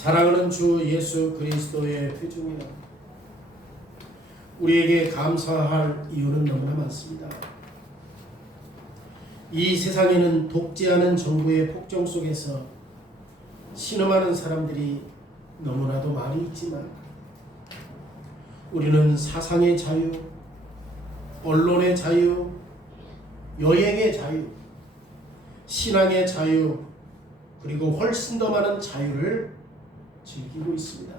사랑하는 주 예수 그리스도의 표중이라 우리에게 감사할 이유는 너무나 많습니다. 이 세상에는 독재하는 정부의 폭정 속에서 신음하는 사람들이 너무나도 많이 있지만 우리는 사상의 자유, 언론의 자유, 여행의 자유, 신앙의 자유, 그리고 훨씬 더 많은 자유를 즐기고 있습니다.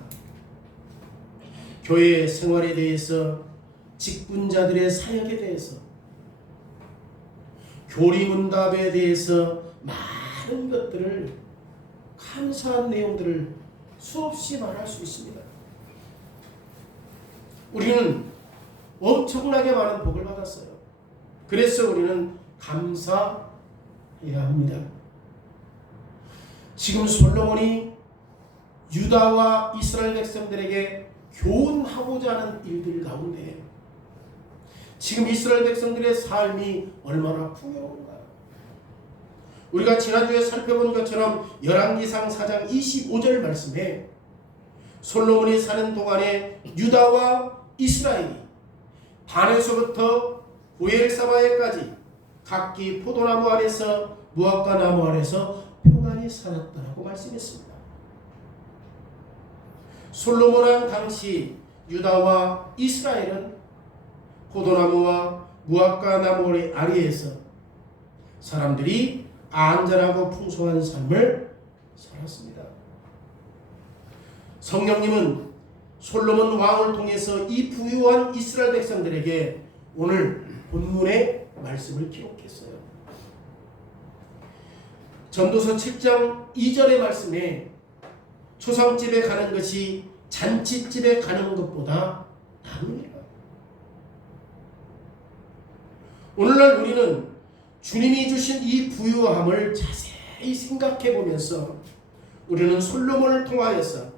교회 생활에 대해서, 직분자들의 사역에 대해서, 교리문답에 대해서 많은 것들을, 감사한 내용들을 수없이 말할 수 있습니다. 우리는 엄청나게 많은 복을 받았어요. 그래서 우리는 감사해야 합니다. 지금 솔로몬이 유다와 이스라엘 백성들에게 교훈하고자 하는 일들 가운데 지금 이스라엘 백성들의 삶이 얼마나 풍요로운가. 우리가 지난주에 살펴본 것처럼 열왕기상 4장 25절 말씀에 솔로몬이 사는 동안에 유다와 이스라엘이 단에서부터 부엘사바에까지 각기 포도나무 아래서 무화과 나무 아래서 평안히 살았다라고 말씀했습니다. 솔로몬 왕 당시 유다와 이스라엘은 포도나무와 무화과 나무 아래에서 사람들이 안전하고 풍성한 삶을 살았습니다. 성령님은 솔로몬 왕을 통해서 이 부유한 이스라엘 백성들에게 오늘 본문의 말씀을 기록했어요. 전도서 7장 2절의 말씀에 초상집에 가는 것이 잔치집에 가는 것보다 나으니라. 오늘날 우리는 주님이 주신 이 부유함을 자세히 생각해 보면서 우리는 솔로몬을 통하여서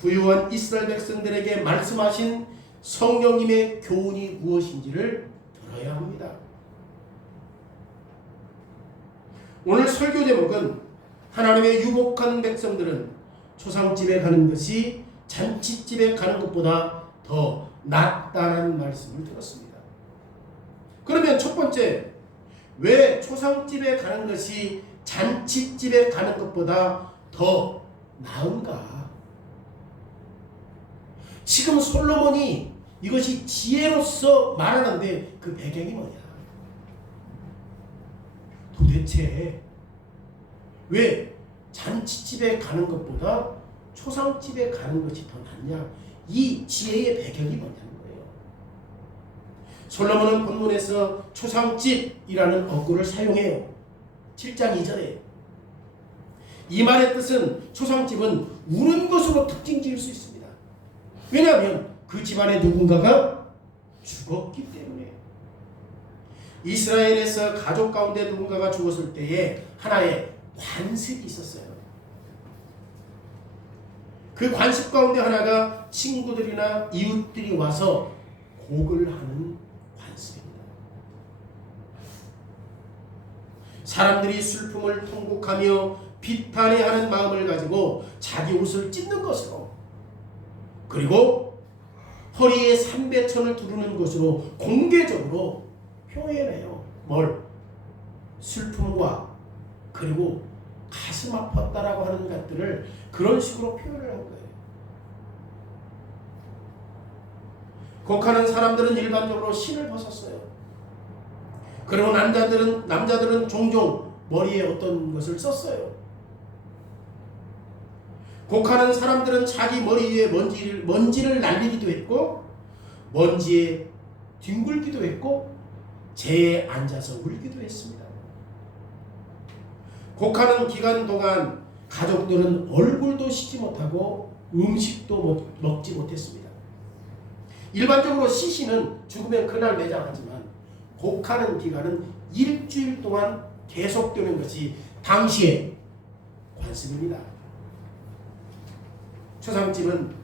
부유한 이스라엘 백성들에게 말씀하신 성령님의 교훈이 무엇인지를 들어야 합니다. 오늘 설교 제목은 하나님의 유복한 백성들은 초상집에 가는 것이 잔치집에 가는 것보다 더 낫다는 말씀을 들었습니다. 그러면 첫 번째, 왜 초상집에 가는 것이 잔치집에 가는 것보다 더 나은가? 지금 솔로몬이 이것이 지혜로서 말하는데 그 배경이 뭐냐? 도대체 왜 잔치집에 가는 것보다 초상집에 가는 것이 더 낫냐? 이 지혜의 배경이 뭐냐는 거예요. 솔로몬은 본문에서 초상집이라는 어구를 사용해요. 7장 2절에. 이 말의 뜻은 초상집은 우는 것으로 특징 지을 수 있습니다. 왜냐하면 그 집안에 누군가가 죽었기 때문에. 이스라엘에서 가족 가운데 누군가가 죽었을 때에 하나의 관습이 있었어요. 그 관습 가운데 하나가 친구들이나 이웃들이 와서 곡을 하는 관습입니다. 사람들이 슬픔을 통곡하며 비탄해하는 마음을 가지고 자기 옷을 찢는 것으로, 그리고 허리에 삼배천을 두르는 것으로 공개적으로 표현해요. 뭘? 슬픔과 그리고 가슴 아팠다라고 하는 것들을 그런 식으로 표현을 한 거예요. 곡하는 사람들은 일반적으로 신을 벗었어요. 그리고 남자들은 종종 머리에 어떤 것을 썼어요. 곡하는 사람들은 자기 머리 위에 먼지를 날리기도 했고, 먼지에 뒹굴기도 했고, 재에 앉아서 울기도 했습니다. 곡하는 기간 동안 가족들은 얼굴도 씻지 못하고 음식도 먹지 못했습니다. 일반적으로 시신은 죽으면 그날 매장하지만 곡하는 기간은 일주일 동안 계속되는 것이 당시의 관습입니다. 초상집은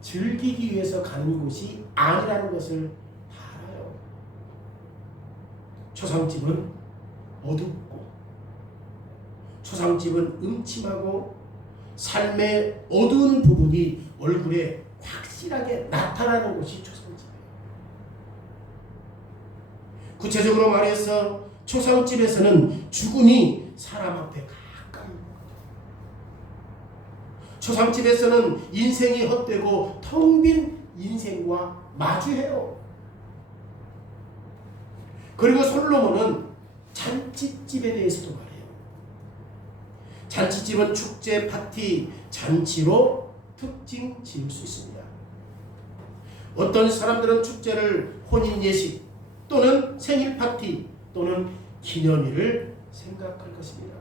즐기기 위해서 가는 곳이 아니라는 것을 다 알아요. 초상집은 어둡고, 초상집은 음침하고, 삶의 어두운 부분이 얼굴에 확실하게 나타나는 것이 초상집이에요. 구체적으로 말해서 초상집에서는 죽음이 사람 앞에 가까이 있는 거죠. 초상집에서는 인생이 헛되고 텅 빈 인생과 마주해요. 그리고 솔로몬은 잔치집에 대해서도 말해요. 잔치집은 축제, 파티, 잔치로 특징 지을 수 있습니다. 어떤 사람들은 축제를 혼인 예식 또는 생일 파티 또는 기념일을 생각할 것입니다.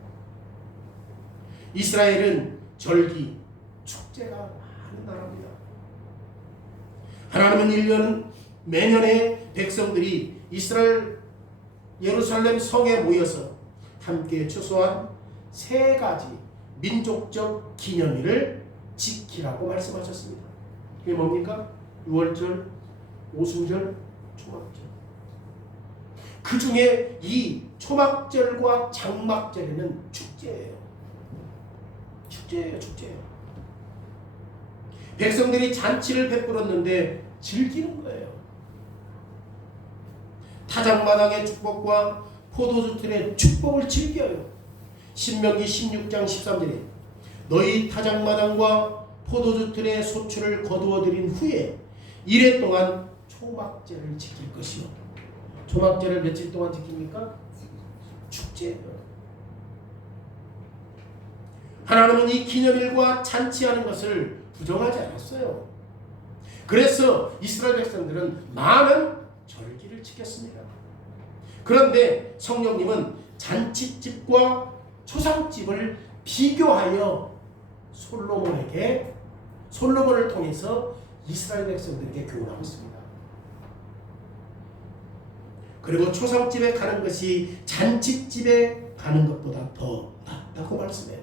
이스라엘은 절기, 축제가 많은 나라입니다. 하나님은 1년 매년에 백성들이 이스라엘 예루살렘 성에 모여서 함께 추수한 3가지 민족적 기념일을 지키라고 말씀하셨습니다. 그게 뭡니까? 유월절, 오순절, 초막절. 그 중에 이 초막절과 장막절에는 축제예요. 축제예요. 백성들이 잔치를 베풀었는데 즐기는 거예요. 타작마당의 축복과 포도주 틀의 축복을 즐겨요. 신명기 16장 13절에 너희 타작마당과 포도주 틀의 소출을 거두어들인 후에 이래 동안 초막절을 지킬 것이요. 초막절을 며칠 동안 지킵니까? 축제예요. 하나님은 이 기념일과 잔치하는 것을 부정하지 않았어요. 그래서 이스라엘 백성들은 많은 절기를 지켰습니다. 그런데 성령님은 잔치집과 초상집을 비교하여 솔로몬을 통해서 이스라엘 백성들에게 교훈하고 있습니다. 그리고 초상집에 가는 것이 잔치집에 가는 것보다 더 낫다고 말씀해요.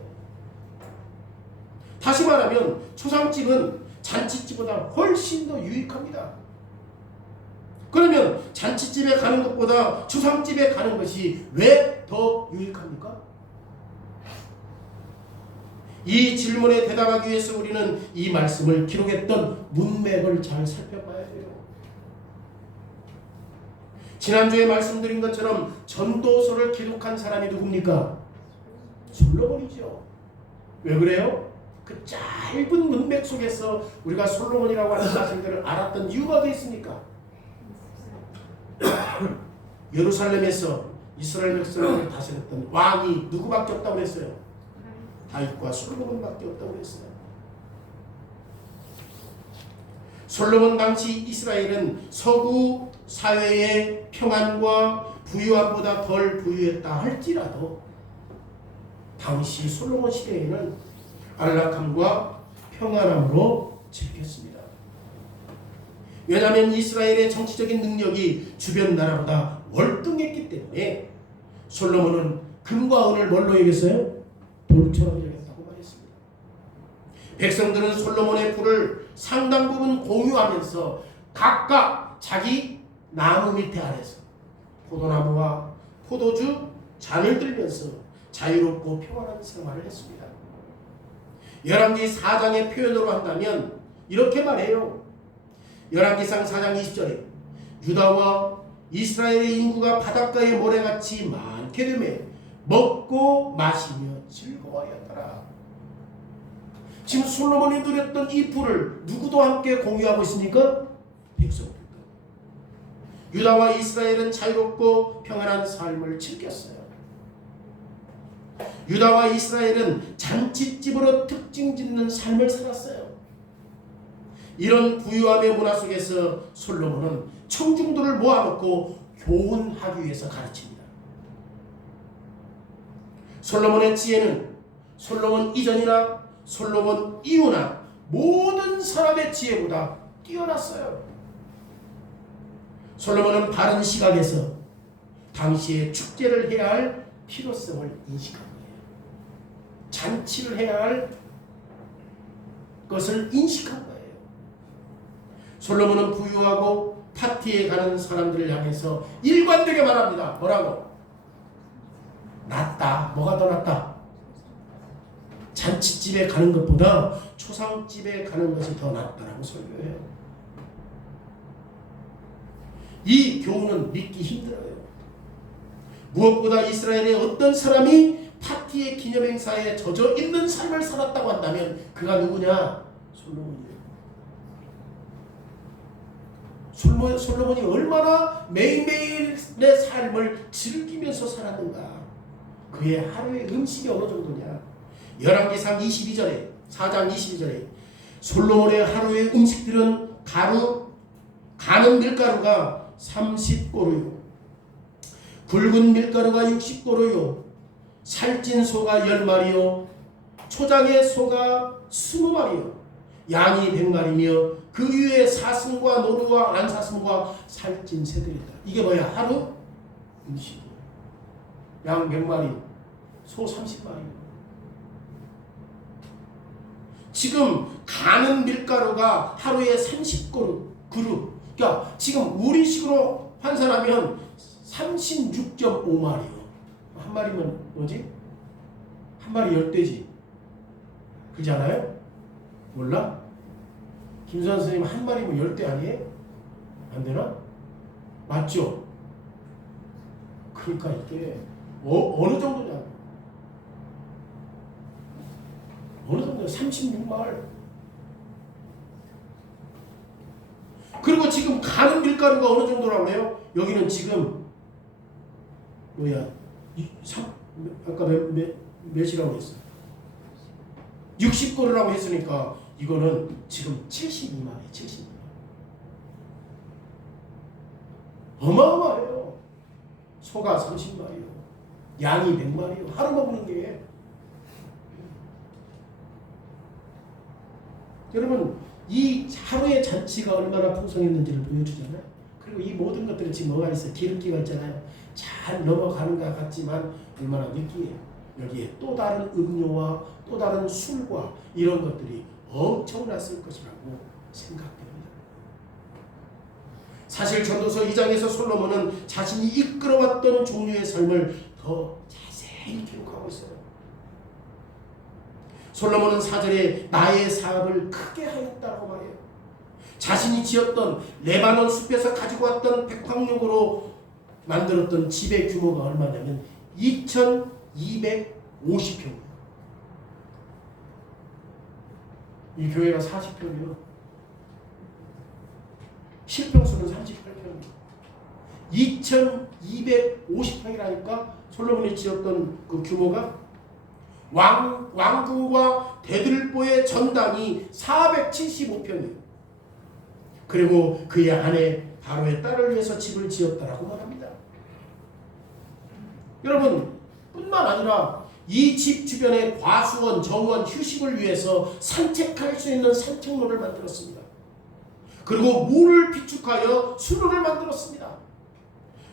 다시 말하면 초상집은 잔치집보다 훨씬 더 유익합니다. 그러면 잔치집에 가는 것보다 초상집에 가는 것이 왜 더 유익합니까? 이 질문에 대답하기 위해서 우리는 이 말씀을 기록했던 문맥을 잘 살펴봐야 돼요. 지난주에 말씀드린 것처럼 전도서를 기록한 사람이 누굽니까? 솔로몬이죠. 왜 그래요? 그 짧은 문맥 속에서 우리가 솔로몬이라고 하는 사실들을 알았던 이유가 왜 있습니까? 예루살렘에서 이스라엘 백성을 다스렸던 왕이 누구밖에 없다고 그랬어요? 다윗과 솔로몬밖에 없다고 그랬어요. 솔로몬 당시 이스라엘은 서구 사회의 평안과 부유함보다 덜 부유했다 할지라도 당시 솔로몬 시대에는 안락함과 평안함으로 즐겼습니다. 왜냐하면 이스라엘의 정치적인 능력이 주변 나라보다 월등했기 때문에 솔로몬은 금과 은을 뭘로 여겼어요? 돌처럼 여겼다고 말했습니다. 백성들은 솔로몬의 부를 상당 부분 공유하면서 각각 자기 나무 밑에 아래서 포도나무와 포도주 잔을 들면서 자유롭고 평안한 생활을 했습니다. 열왕기 4장의 표현으로 한다면 이렇게 말해요. 열왕기상 4장 20절에 유다와 이스라엘의 인구가 바닷가의 모래같이 많게 되매 먹고 마시며 즐거워하였더라. 지금 솔로몬이 누렸던 이 부를 누구도 함께 공유하고 있습니까? 백성들과. 유다와 이스라엘은 자유롭고 평안한 삶을 즐겼어요. 유다와 이스라엘은 잔치집으로 특징 짓는 삶을 살았어요. 이런 부유함의 문화 속에서 솔로몬은 청중들을 모아놓고 교훈하기 위해서 가르칩니다. 솔로몬의 지혜는 솔로몬 이전이나 솔로몬 이후나 모든 사람의 지혜보다 뛰어났어요. 솔로몬은 바른 시각에서 당시에 축제를 해야 할 필요성을 인식한 거예요. 잔치를 해야 할 것을 인식한 거예요. 솔로몬은 부유하고 파티에 가는 사람들을 향해서 일관되게 말합니다. 뭐라고? 낫다. 뭐가 더 낫다? 잔치집에 가는 것보다 초상집에 가는 것이 더 낫다라고 설교해요. 이 교훈은 믿기 힘들어요. 무엇보다 이스라엘의 어떤 사람이 파티의 기념행사에 젖어 있는 삶을 살았다고 한다면 그가 누구냐? 솔로몬이에요. 솔로몬이 얼마나 매일매일의 삶을 즐기면서 살았는가. 그의 하루의 음식이 어느 정도냐. 열왕기상 22절에 4장 22절에 솔로몬의 하루의 음식들은 가는 밀가루가 30고루요 굵은 밀가루가 60고루요 살찐 소가 10마리요 초장의 소가 20마리요 양이 100마리며 그 위에 사슴과 노루와 안사슴과 살찐 새들이다. 이게 뭐야? 하루 음식이야. 양 100마리, 소 30마리. 지금 가는 밀가루가 하루에 30그릇. 그러니까 지금 우리식으로 환산하면 36.5마리요. 한 마리면 뭐지? 한 마리 10대지. 그렇지 않아요? 몰라? 김수환 선생님 한 마리면 10대 아니에요? 안 되나? 맞죠? 그러니까 이게 어느 정도냐? 어느 정도? 36마을. 그리고 지금 가는 밀가루가 어느 정도라고 해요? 여기는 지금 뭐야? 아까 몇이라고 했어? 60그루라고 했으니까 이거는 지금 72마리, 72마리. 어마어마해요. 소가 30마리요. 양이 100마리요. 하루 먹는 게. 여러분, 이 하루의 잔치가 얼마나 풍성했는지를 보여주잖아요. 그리고 이 모든 것들은 지금 뭐가 있어요? 기름기가 있잖아요. 잘 넘어가는 것 같지만 얼마나 느끼해요. 여기에 또 다른 음료와 또 다른 술과 이런 것들이 엄청났을 것이라고 생각됩니다. 사실 전도서 2장에서 솔로몬은 자신이 이끌어왔던 종류의 삶을 더 자세히 기록하고 있어요. 솔로몬은 4절에 나의 사업을 크게 하였다고 말해요. 자신이 지었던 레바논 숲에서 가지고 왔던 백황용으로 만들었던 집의 규모가 얼마냐면 2250평. 이 교회가 40평이요. 실평수는 38평이에요. 2250평이라니까 솔로몬이 지었던 그 규모가 왕궁과 대들보의 전당이 475평이에요. 그리고 그의 아내 바로의 딸을 위해서 집을 지었다라고 말합니다. 여러분, 뿐만 아니라 이 집 주변에 과수원, 정원, 휴식을 위해서 산책할 수 있는 산책로를 만들었습니다. 그리고 물을 비축하여 수로를 만들었습니다.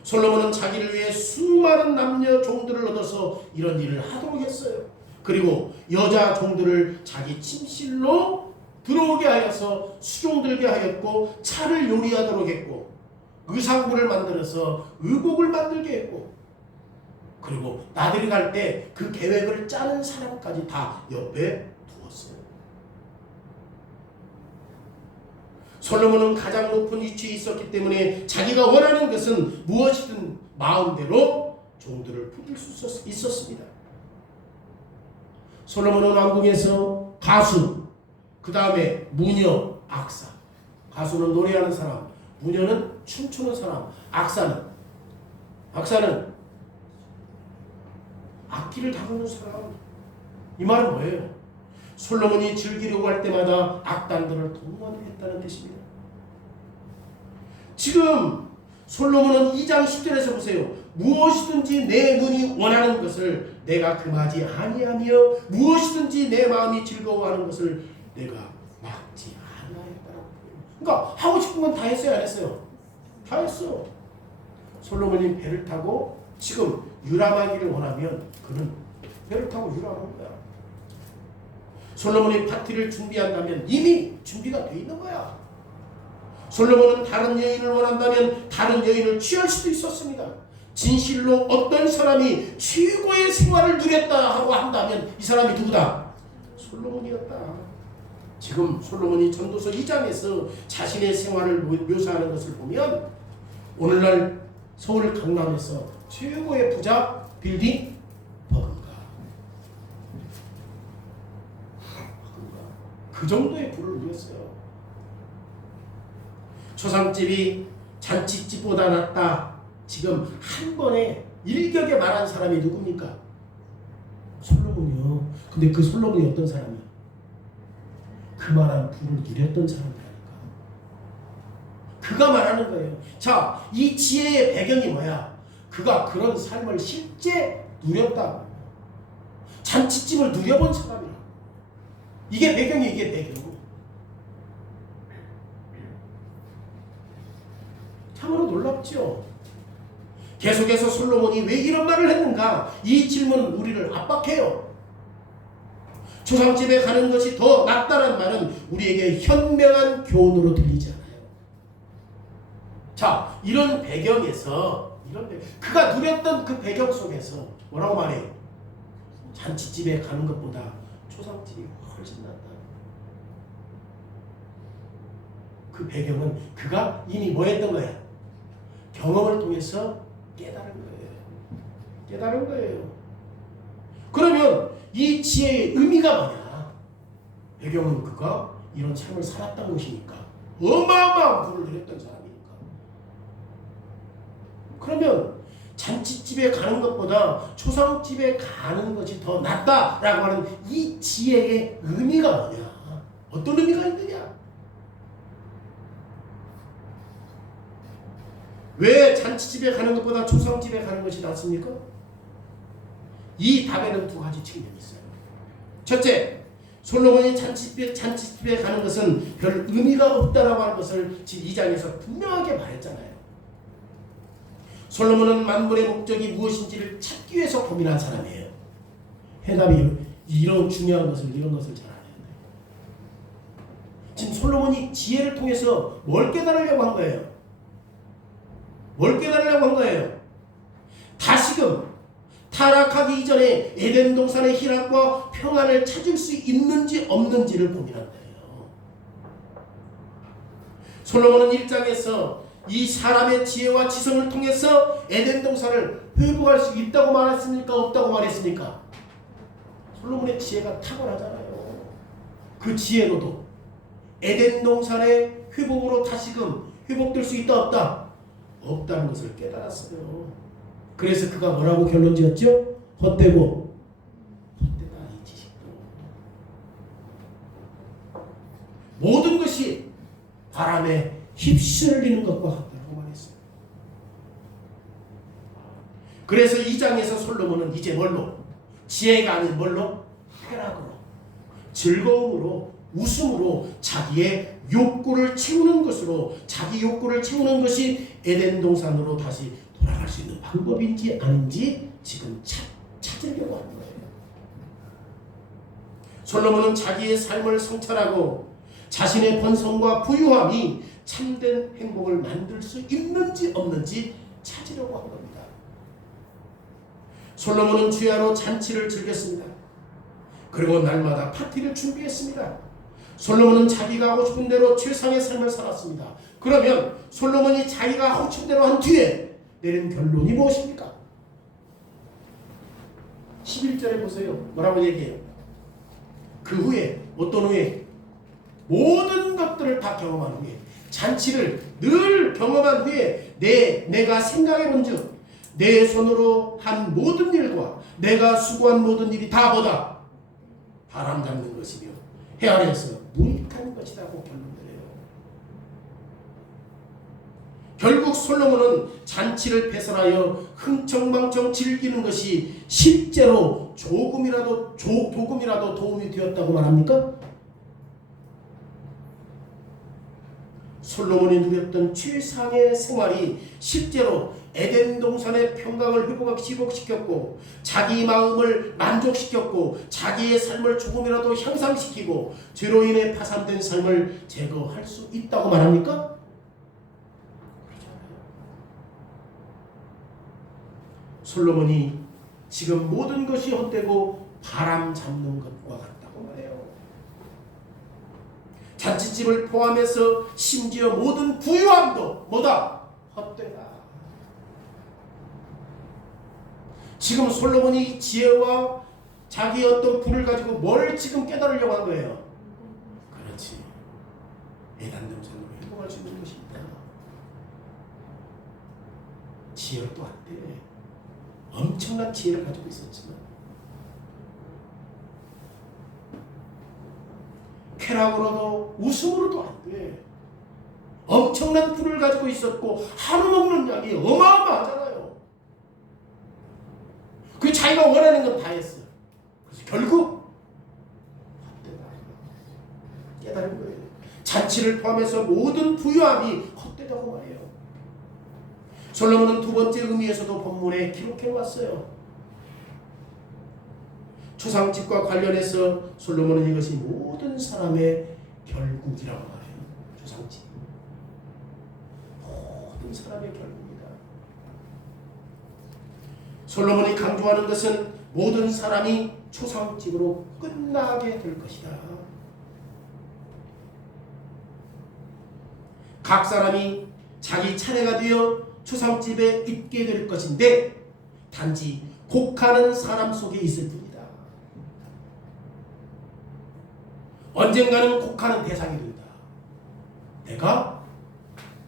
솔로몬은 자기를 위해 수많은 남녀 종들을 얻어서 이런 일을 하도록 했어요. 그리고 여자 종들을 자기 침실로 들어오게 하여서 수종들게 하였고 차를 요리하도록 했고 의상부를 만들어서 의복을 만들게 했고 그리고 나들이 갈 때 그 계획을 짜는 사람까지 다 옆에 두었어요. 솔로몬은 가장 높은 위치에 있었기 때문에 자기가 원하는 것은 무엇이든 마음대로 종들을 부릴 수 있었습니다. 솔로몬은 왕궁에서 가수, 그 다음에 무녀, 악사. 가수는 노래하는 사람, 무녀는 춤추는 사람, 악사는 악기를 다루는 사람. 이 말은 뭐예요? 솔로몬이 즐기려고 할 때마다 악단들을 동원했다는 뜻입니다. 지금 솔로몬은 2장 10절에서 보세요. 무엇이든지 내 눈이 원하는 것을 내가 금하지 아니하며 무엇이든지 내 마음이 즐거워하는 것을 내가 막지 아니하였다라고. 그러니까 하고 싶은 건 다 했어요, 안 했어요? 다 했어. 솔로몬이 배를 타고 지금 유람하기를 원하면 그는 배를 타고 유람하는 거야. 솔로몬이 파티를 준비한다면 이미 준비가 돼 있는 거야. 솔로몬은 다른 여인을 원한다면 다른 여인을 취할 수도 있었습니다. 진실로 어떤 사람이 최고의 생활을 누렸다 하고 한다면 이 사람이 누구다? 솔로몬이었다. 지금 솔로몬이 전도서 2장에서 자신의 생활을 묘사하는 것을 보면 오늘날 서울 강남에서 최고의 부자 빌딩 버금가. 그 정도의 부를 누렸어요. 초상집이 잔치집보다 낫다. 지금 한 번에 일격에 말한 사람이 누굽니까? 솔로몬이요. 근데 그 솔로몬이 어떤 사람이야? 그만한 부를 누렸던 사람이라니까. 그가 말하는 거예요. 자, 이 지혜의 배경이 뭐야? 그가 그런 삶을 실제 누렸다. 잔치집을 누려본 사람이야. 이게 배경이 이게 배경. 참으로 놀랍죠. 계속해서 솔로몬이 왜 이런 말을 했는가? 이 질문은 우리를 압박해요. 초상집에 가는 것이 더 낫다는 말은 우리에게 현명한 교훈으로 들리지 않아요. 자, 이런 배경에서 그가 누렸던 그 배경 속에서 뭐라고 말해요? 잔치집에 가는 것보다 초상집이 훨씬 낫다. 그 배경은 그가 이미 뭐 했던 거야? 경험을 통해서 깨달은 거예요. 깨달은 거예요. 그러면 이 지혜의 의미가 뭐냐? 배경은 그가 이런 삶을 살았던 것이니까. 어마어마한 부를 누렸던 사람이니까. 그러면 잔치집에 가는 것보다 초상집에 가는 것이 더 낫다라고 하는 이 지혜의 의미가 뭐냐? 어떤 의미가 있느냐? 왜 잔치집에 가는 것보다 초상집에 가는 것이 낫습니까? 이 답에는 두 가지 측면이 있어요. 첫째, 솔로몬이 잔치집에 가는 것은 별 의미가 없다라고 하는 것을 지금 2장에서 분명하게 말했잖아요. 솔로몬은 만물의 목적이 무엇인지를 찾기 위해서 고민한 사람이에요. 해답이 이런 중요한 것을 이런 것을 잘 알아야 돼요. 지금 솔로몬이 지혜를 통해서 뭘 깨달으려고 한 거예요? 뭘 깨달으려고 한 거예요? 다시금 타락하기 이전에 에덴 동산의 희락과 평안을 찾을 수 있는지 없는지를 고민한 거예요. 솔로몬은 1장에서 이 사람의 지혜와 지성을 통해서 에덴 동산을 회복할 수 있다고 말했습니까? 없다고 말했습니까? 솔로몬의 지혜가 탁월하잖아요. 그 지혜로도 에덴 동산의 회복으로 다시금 회복될 수 있다 없다? 없다는 것을 깨달았어요. 그래서 그가 뭐라고 결론 지었죠? 헛되고 헛되다 이 지식도. 모든 것이 바람에 휩쓸리는 것과 같다고 말했어요. 그래서 2장에서 솔로몬은 이제 뭘로? 지혜가 아닌 뭘로? 쾌락으로, 즐거움으로, 웃음으로 자기의 욕구를 채우는 것으로, 자기 욕구를 채우는 것이 에덴 동산으로 다시 돌아갈 수 있는 방법인지 아닌지 지금 찾으려고 하는 거예요. 솔로몬은 자기의 삶을 성찰하고 자신의 번성과 부유함이 참된 행복을 만들 수 있는지 없는지 찾으려고 한 겁니다. 솔로몬은 주야로 잔치를 즐겼습니다. 그리고 날마다 파티를 준비했습니다. 솔로몬은 자기가 하고 싶은 대로 최상의 삶을 살았습니다. 그러면 솔로몬이 자기가 하고 싶은 대로 한 뒤에 내린 결론이 무엇입니까? 11절에 보세요. 뭐라고 얘기해요? 그 후에 어떤 후에? 모든 것들을 다 경험한 후에, 잔치를 늘 경험한 후에 내가 생각해 본즉 내 손으로 한 모든 일과 내가 수고한 모든 일이 다 뭐다? 바람 잡는 것이며 해 아래에서 무익한 것이라고 결론내요. 결국 솔로몬은 잔치를 배설하여 흥청망청 즐기는 것이 실제로 조금이라도 도움이 되었다고 말합니까? 솔로몬이 누렸던 최상의 생활이 실제로 에덴 동산의 평강을 회복시켰고 자기 마음을 만족시켰고 자기의 삶을 조금이라도 향상시키고 죄로 인해 파산된 삶을 제거할 수 있다고 말합니까? 솔로몬이 지금 모든 것이 헛되고 바람 잡는 것과 같다고 헛되다고 말해요. 잔치집을 포함해서 심지어 모든 부유함도 뭐다? 헛되다. 지금 솔로몬이 지혜와 자기 어떤 부를 가지고 뭘 지금 깨달으려고 한 거예요? 그렇지. 에덴 동산으로 행복할 수 있는 것이 있다. 지혜도 한때 엄청난 지혜를 가지고 있었지만 쾌락으로도 웃음으로도 안 돼. 엄청난 부를 가지고 있었고 하루 먹는 양이 어마어마하잖아요. 그 자기가 원하는 건 다 했어요. 그래서 결국 깨달은 거예요. 잔치를 포함해서 모든 부유함이 헛되다고 말해요. 솔로몬은 두 번째 의미에서도 본문에 기록해 왔어요. 초상집과 관련해서 솔로몬은 이것이 모든 사람의 결국이라고 말해요. 초상집. 모든 사람의 결국이다. 솔로몬이 강조하는 것은 모든 사람이 초상집으로 끝나게 될 것이다. 각 사람이 자기 차례가 되어 초상집에 입게 될 것인데 단지 곡하는 사람 속에 있을 뿐이다. 언젠가는 곡하는 대상이 된다. 내가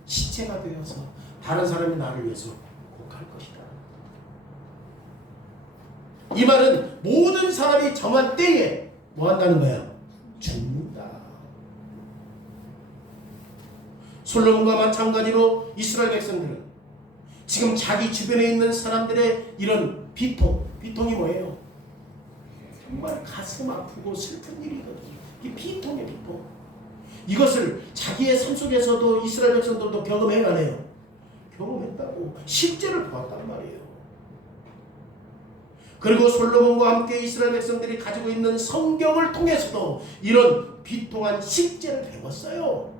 시체가 되어서 다른 사람이 나를 위해서 곡할 것이다. 이 말은 모든 사람이 정한 때에 뭐 한다는 거야? 죽는다. 솔로몬과 마찬가지로 이스라엘 백성들은 지금 자기 주변에 있는 사람들의 이런 비통이 뭐예요? 정말 가슴 아프고 슬픈 일이거든요. 이 비통이에요, 비통. 이것을 자기의 삶 속에서도 이스라엘 백성들도 경험해가네요. 경험했다고 실제를 보았단 말이에요. 그리고 솔로몬과 함께 이스라엘 백성들이 가지고 있는 성경을 통해서도 이런 비통한 실제를 배웠어요.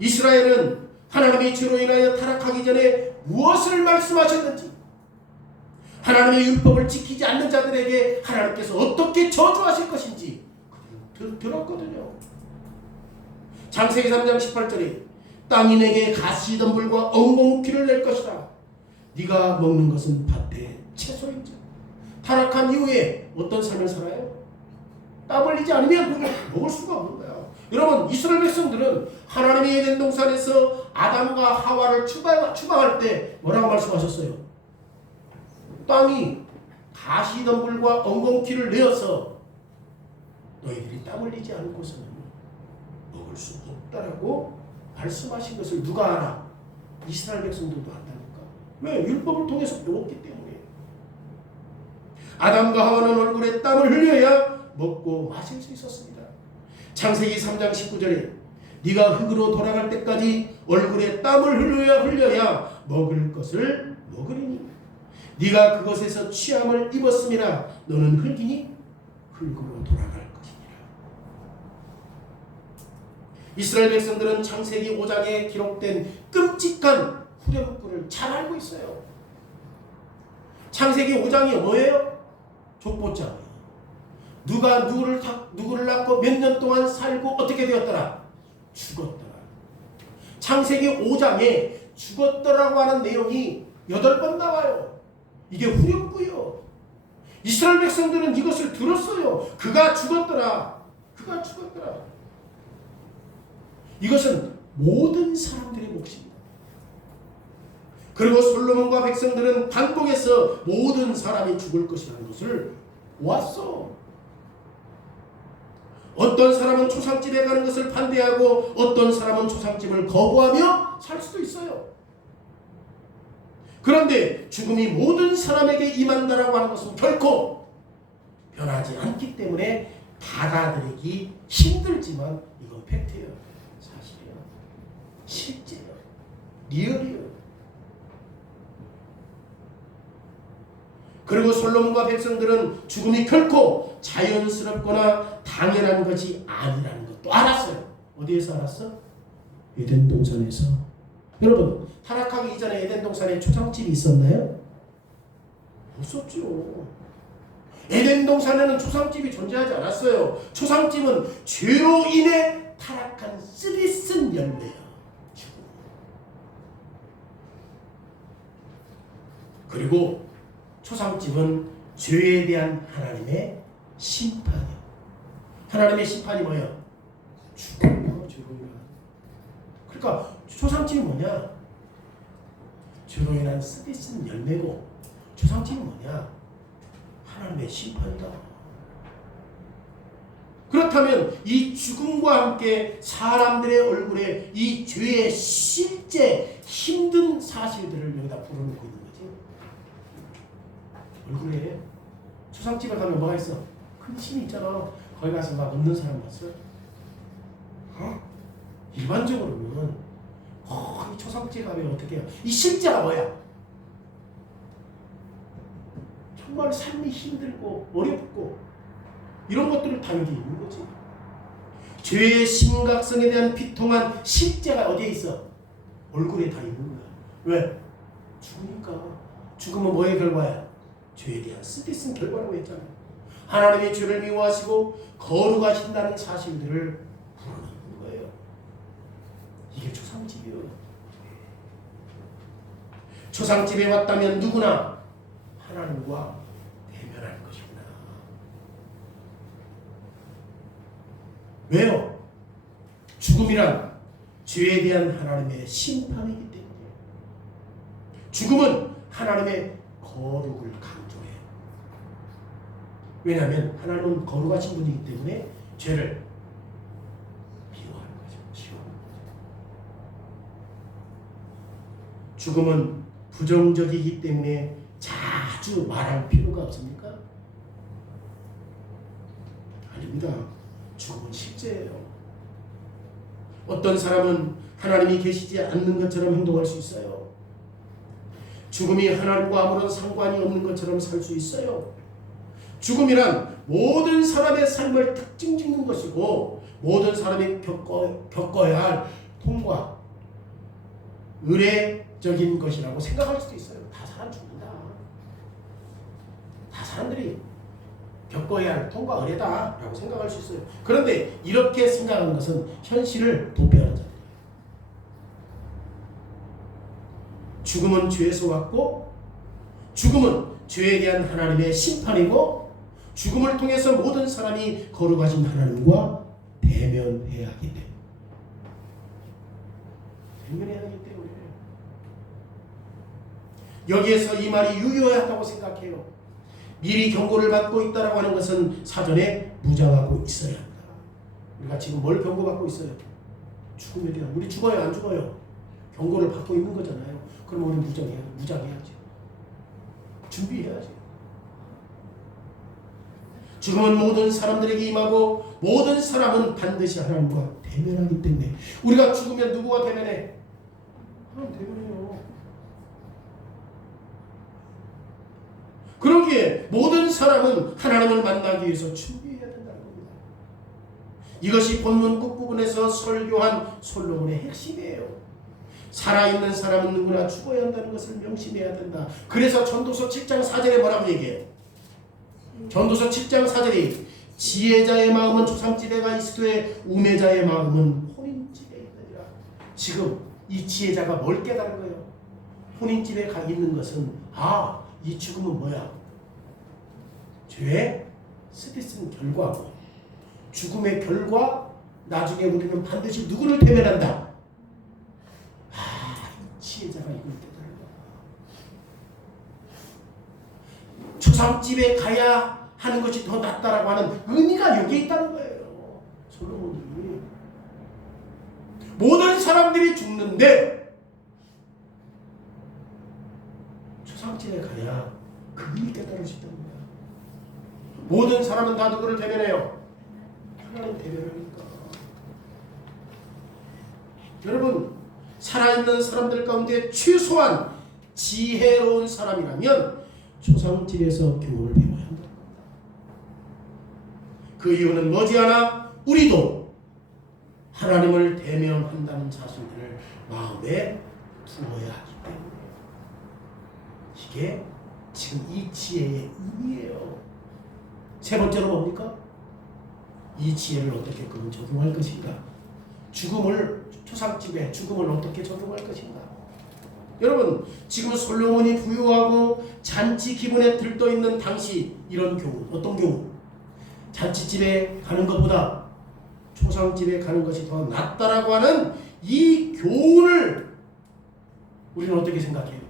이스라엘은 하나님의 죄로 인하여 타락하기 전에 무엇을 말씀하셨는지, 하나님의 율법을 지키지 않는 자들에게 하나님께서 어떻게 저주하실 것인지 들었거든요. 창세기 3장 18절에 땅이 내게 가시덤불과 엉겅퀴를 낼 것이다. 네가 먹는 것은 밭의 채소인지. 타락한 이후에 어떤 삶을 살아요? 땀 흘리지 않으면 먹을 수가 없는 거야. 여러분, 이스라엘 백성들은 하나님의 에덴 동산에서 아담과 하와를 추방할 때 뭐라고 말씀하셨어요? 땅이 가시덤불과 엉겅퀴를 내어서 너희들이 땀 흘리지 않고서는 먹을 수 없다라고 말씀하신 것을 누가 알아? 이스라엘 백성들도 안다니까. 왜? 율법을 통해서 배웠기 때문에. 아담과 하와는 얼굴에 땀을 흘려야 먹고 마실 수 있었습니다. 창세기 3장 19절에 네가 흙으로 돌아갈 때까지 얼굴에 땀을 흘려야 먹을 것을 먹으리니 네가 그것에서 취함을 입었음이라 너는 흙이니 흙으로 돌아갈 것이니라. 이스라엘 백성들은 창세기 5장에 기록된 끔찍한 후렴구를 잘 알고 있어요. 창세기 5장이 뭐예요? 족보장이에요. 누가 누구를 낳고 몇 년 동안 살고 어떻게 되었더라? 죽었더라. 창세기 5장에 죽었더라고 하는 내용이 8번 나와요. 이게 후렴구요. 이스라엘 백성들은 이것을 들었어요. 그가 죽었더라. 그가 죽었더라. 이것은 모든 사람들의 몫입니다. 그리고 솔로몬과 백성들은 반복해서 모든 사람이 죽을 것이라는 것을 보았어. 어떤 사람은 초상집에 가는 것을 반대하고 어떤 사람은 초상집을 거부하며 살 수도 있어요. 그런데 죽음이 모든 사람에게 임한다라고 하는 것은 결코 변하지 않기 때문에 받아들이기 힘들지만 이건 팩트예요. 사실이에요. 실제예요. 리얼이에요. 그리고 솔로몬과 백성들은 죽음이 결코 자연스럽거나 당연한 것이 아니라는 것도 알았어요. 어디에서 알았어? 에덴 동산에서. 여러분, 타락하기 이전에 에덴 동산에 초상집이 있었나요? 없었죠. 에덴 동산에는 초상집이 존재하지 않았어요. 초상집은 죄로 인해 타락한 쓰디쓴 열매야. 그리고 초상집은 죄에 대한 하나님의 심판이야. 하나님의 심판이 뭐야? 죽음이야. 죽음이야. 그러니까 초상집이 뭐냐? 죄로 인한 쓰디쓴 열매고, 초상집이 뭐냐? 하나님의 심판이다. 그렇다면 이 죽음과 함께 사람들의 얼굴에 이 죄의 실제 힘든 사실들을 여기다 불어넣고 있는 거지. 얼굴에 초상집에 가면 뭐가 있어? 큰 침이 있잖아. 거기 가서 막 웃는 사람 봤어? 일반적으로는 이 초상집에 가면 어떻게 해요? 이 실제가 뭐야? 정말 삶이 힘들고 어렵고 이런 것들을 다 여기 있는 거지. 죄의 심각성에 대한 비통한 실제가 어디에 있어? 얼굴에 다 있는 거야. 왜? 죽으니까. 죽음은 뭐의 결과야? 죄에 대한 쓰디쓴 결과라고 했잖아. 하나님의 죄를 미워하시고 거룩하신다는 사실들을 불어넣는 거예요. 이게 초상집이에요. 초상집에 왔다면 누구나 하나님과 대면할 것이구나. 왜요? 죽음이란 죄에 대한 하나님의 심판이기 때문에. 죽음은 하나님의 거룩을 강조해요. 왜냐하면 하나님은 거룩하신 분이기 때문에 죄를 미워하는 거죠. 싫어하는 거죠. 죽음은 부정적이기 때문에 자주 말할 필요가 없습니까? 아닙니다. 죽음은 실제예요. 어떤 사람은 하나님이 계시지 않는 것처럼 행동할 수 있어요. 죽음이 하나님과 아무런 상관이 없는 것처럼 살 수 있어요. 죽음이란 모든 사람의 삶을 특징 짓는 것이고, 모든 사람이 겪어야 할 통과, 의례적인 것이라고 생각할 수도 있어요. 다 사람 죽는다. 다 사람들이 겪어야 할 통과 의례다라고 생각할 수 있어요. 그런데 이렇게 생각하는 것은 현실을 도피하는 자들이에요. 죽음은 죄에서 왔고, 죽음은 죄에 대한 하나님의 심판이고, 죽음을 통해서 모든 사람이 거룩하신 하나님과 대면해야 하기 때문에. 대면해야 하기 때문에. 여기에서 이 말이 유효하다고 생각해요. 미리 경고를 받고 있다라고 하는 것은 사전에 무장하고 있어야 한다. 우리가 지금 뭘 경고받고 있어요? 죽음에 대한. 우리 죽어요, 안 죽어요? 경고를 받고 있는 거잖아요. 그럼 우리 무장해야지. 준비해야지. 죽음은 모든 사람들에게 임하고, 모든 사람은 반드시 하나님과 대면하기 때문에. 우리가 죽으면 누구와 대면해? 하나님 대면해요. 그러기에 모든 사람은 하나님을 만나기 위해서 준비해야 된다는 겁니다. 이것이 본문 끝부분에서 설교한 솔로몬의 핵심이에요. 살아있는 사람은 누구나 죽어야 한다는 것을 명심해야 된다. 그래서 전도서 7장 4절에 뭐라고 얘기해요? 전도서 7장 4절이 지혜자의 마음은 초상집에가 있으되 우매자의 마음은 혼인집에 있느니라. 지금 이 지혜자가 뭘 깨달은 거예요? 혼인집에 가 있는 것은, 이 죽음은 뭐야? 죄의 쓰디쓴 결과고, 죽음의 결과, 나중에 우리는 반드시 누구를 대면한다. 지혜자가 이걸 깨달은 거야. 초상집에 가야 하는 것이 더 낫다라고 하는 의미가 여기에 있다는 거예요. 솔로몬이. 모든 사람들이 죽는데 초상집에 가야 그 의미 깨달을 수 있다는 거야. 모든 사람은 다 누구를 대면해요? 하나님 대면하니까. 여러분, 살아있는 사람들 가운데 최소한 지혜로운 사람이라면 초상집에서 교훈을 배워야 한다. 그 이유는 머지않아 우리도 하나님을 대면한다는 사실들을 마음에 두어야 하기 때문에. 이게 지금 이 지혜의 의미예요. 세 번째로 뭡니까? 이 지혜를 어떻게 그럼 적용할 것인가? 초상집에 죽음을 어떻게 적용할 것인가? 여러분, 지금 솔로몬이 부유하고 잔치 기분에 들떠있는 당시 이런 경우, 어떤 경우? 잔치집에 가는 것보다 초상집에 가는 것이 더 낫다라고 하는 이 교훈을 우리는 어떻게 생각해요?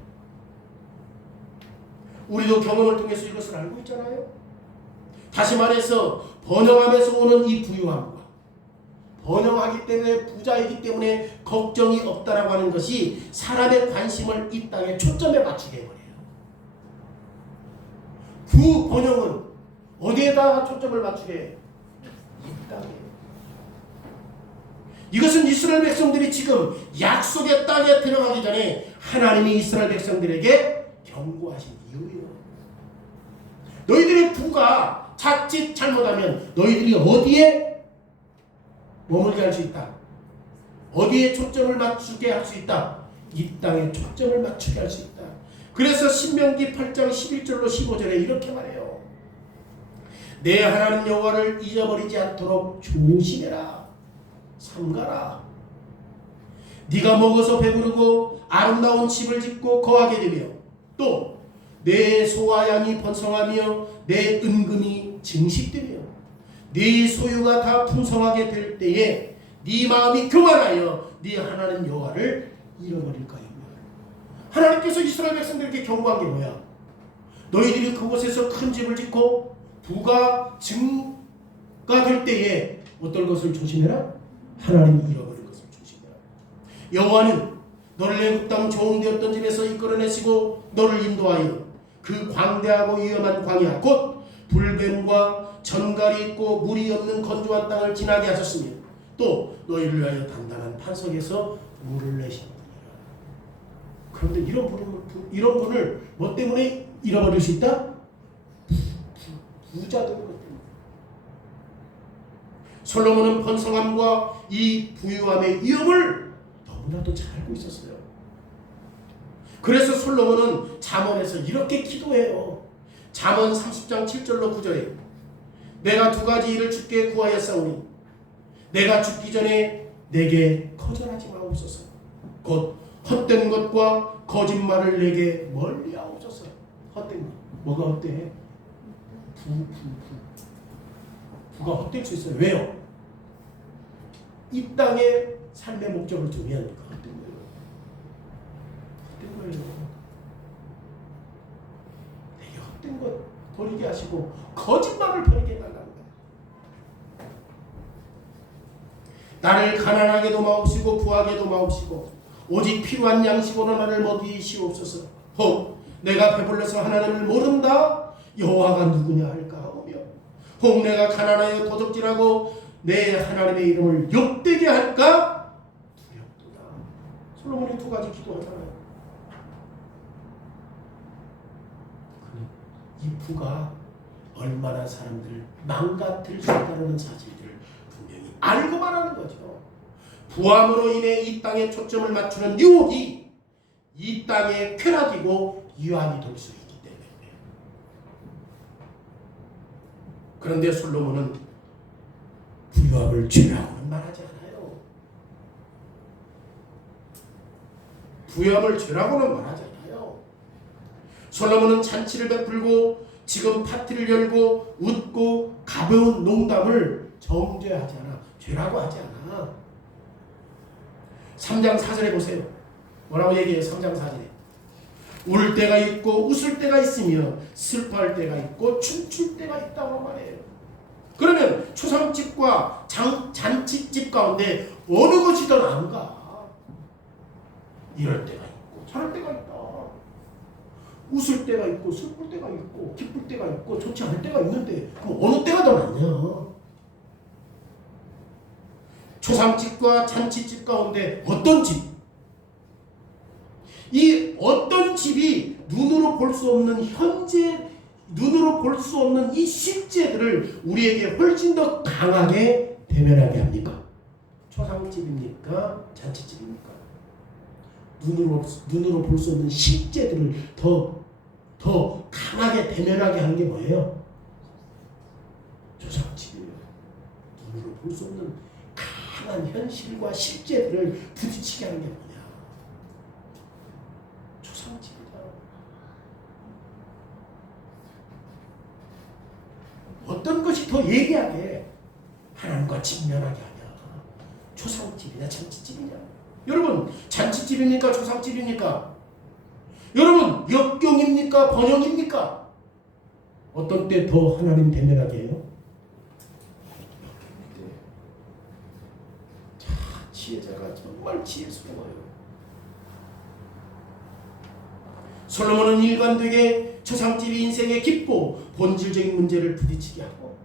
우리도 경험을 통해서 이것을 알고 있잖아요. 다시 말해서 번영함에서 오는 이 부유함과 번영하기 때문에 부자이기 때문에 걱정이 없다라고 하는 것이 사람의 관심을 이 땅에 초점에 맞추게 해버려요. 그 번영은 어디에다 초점을 맞추게 해요? 이 땅에. 이것은 이스라엘 백성들이 지금 약속의 땅에 들어가기 전에 하나님이 이스라엘 백성들에게 경고하신 이유예요. 너희들의 부가 자칫 잘못하면 너희들이 어디에 머물게 할 수 있다. 어디에 초점을 맞추게 할 수 있다. 이 땅에 초점을 맞추게 할 수 있다. 그래서 신명기 8장 11절로 15절에 이렇게 말해요. 내 하나님 여호와를 잊어버리지 않도록 조심해라. 삼가라. 네가 먹어서 배부르고 아름다운 집을 짓고 거하게 되며 또 내 소와 양이 번성하며 내 은금이 증식되며 네 소유가 다 풍성하게 될 때에 네 마음이 교만하여 네 하나님 여호와를 잃어버릴까. 하나님께서 이스라엘 백성들에게 경고한 게 뭐야? 너희들이 그곳에서 큰 집을 짓고 부가 증가 될 때에 어떤 것을 조심해라? 하나님이 잃어버릴 것을 조심해라. 여호와는 너를 애굽 땅 종되었던 집에서 이끌어내시고 너를 인도하여 그 광대하고 위험한 광야 곧 불뱀과 전갈이 있고 물이 없는 건조한 땅을 지나게 하셨으며 또 너희를 위하여 단단한 판석에서 물을 내시니라. 그런데 이런 분을 뭐 때문에 잃어버릴 수 있다? 부자 되는 것 때문에. 솔로몬은 번성함과 이 부유함의 위험을 너무나도 잘 알고 있었어요. 그래서 솔로몬은 잠언에서 이렇게 기도해요. 잠언 30장 7절로 9절에 내가 두 가지 일을 주께 구하였사오니 내가 죽기 전에 내게 거절하지 마옵소서. 곧 헛된 것과 거짓말을 내게 멀리하옵소서. 헛된 것. 뭐가 헛되해? 부가 헛될 수 있어요. 왜요? 이 땅에 삶의 목적을 두면 헛된 거예요. 헛된 거예요. 내게 헛된 것 버리게 하시고 거짓말을 버리게 해달라는 거예요. 나를 가난하게도 마옵시고 부하게도 마옵시고 오직 필요한 양식으로 나를 먹이시옵소서. 혹 내가 배불러서 하나님을 모른다 여호와가 누구냐 할까 하오며 혹 내가 가난하여 도적질하고 내 하나님의 이름을 욕되게 할까 두렵도다. 솔로몬이 두 가지 기도하잖아요. 이 부가 얼마나 사람들을 망가뜨릴 수 있다는 사실들을 분명히 알고 말하는 거죠. 부함으로 인해 이 땅에 초점을 맞추는 유혹이 이 땅의 쾌락이고 유한이 될 수 있기 때문에. 그런데 솔로몬은 부유함을 죄라고는 말하지 않아요. 부유함을 죄라고는 말하지 않아요. 솔로몬은 잔치를 베풀고 지금 파티를 열고 웃고 가벼운 농담을 정죄하지 않아. 죄라고 하지 않아. 3장 4절에 보세요. 뭐라고 얘기해요? 3장 4절에 울 때가 있고 웃을 때가 있으며 슬퍼할 때가 있고 춤출 때가 있다고 말해요. 그러면 초상집과 잔치집 가운데 어느 것이 더 나은가? 이럴 때가 있고 저럴 때가 있다. 웃을 때가 있고 슬플 때가 있고 기쁠 때가 있고 좋지 않을 때가 있는데 그럼 어느 때가 더 낫냐? 초상집과 잔치집 가운데 어떤 집? 이 어떤 집이 눈으로 볼 수 없는 현재, 눈으로 볼 수 없는 이 실제들을 우리에게 훨씬 더 강하게 대면하게 합니까? 초상집입니까? 잔치집입니까? 눈으로 볼 수 없는 실제들을 더 강하게 대면하게 하는 게 뭐예요? 눈으로 볼 수 없는 강한 현실과 실제들을 부딪히게 하는 게 뭐냐? 초상집이다. 어떤 것이 더 예리하게 하나님과 직면하게 하냐? 초상집이냐 잔치집이냐? 여러분, 잔치집입니까? 초상집입니까? 여러분, 역경입니까? 번영입니까? 어떤 때 더 하나님 대면하게 해요? 자, 지혜자가 정말 지혜스러워요. 솔로몬은 일관되게 초상집이 인생의 깊고 본질적인 문제를 부딪히게 하고